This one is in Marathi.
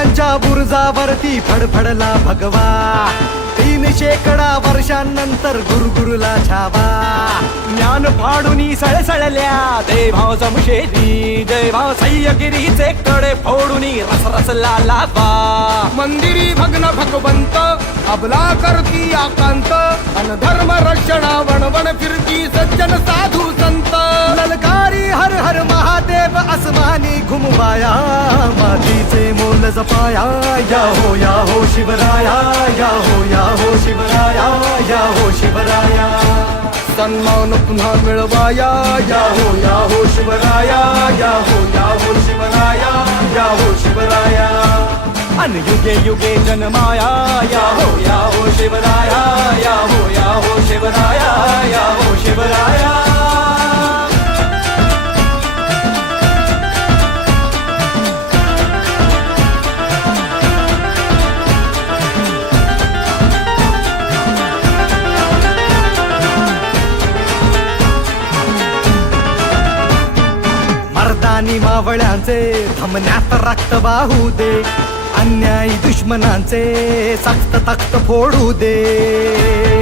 बुरुजावरती फडफडला भगवा. तीन शेकडा वर्षांनंतर गुरुगुरुला छावा. ज्ञान फाडूनी सळसळल्या देभाव जमशेरी देभाव सह्यगिरीचे कडे फोडूनी रस रसला लावा. मंदिरी भग्न भगवंत अबला करती आकांत अन धर्म रक्षणा वणवण फिरती सज्जन साधू संत. ललकारी हर हर महादेव असमानी घुमवाया मातीचे जपाया या हो या हो शिवराया या हो या हो शिवराया या हो शिवराया सन्मान पुन्हा मिळवाया या हो या हो शिवराया या हो या हो शिवराया या हो शिवराया अन युगे युगे जन्माया या हो या आणि मावळ्यांचे थमण्यात रक्त वाहू दे. अन्यायी दुश्मनांचे सक्त तक्त फोडू दे.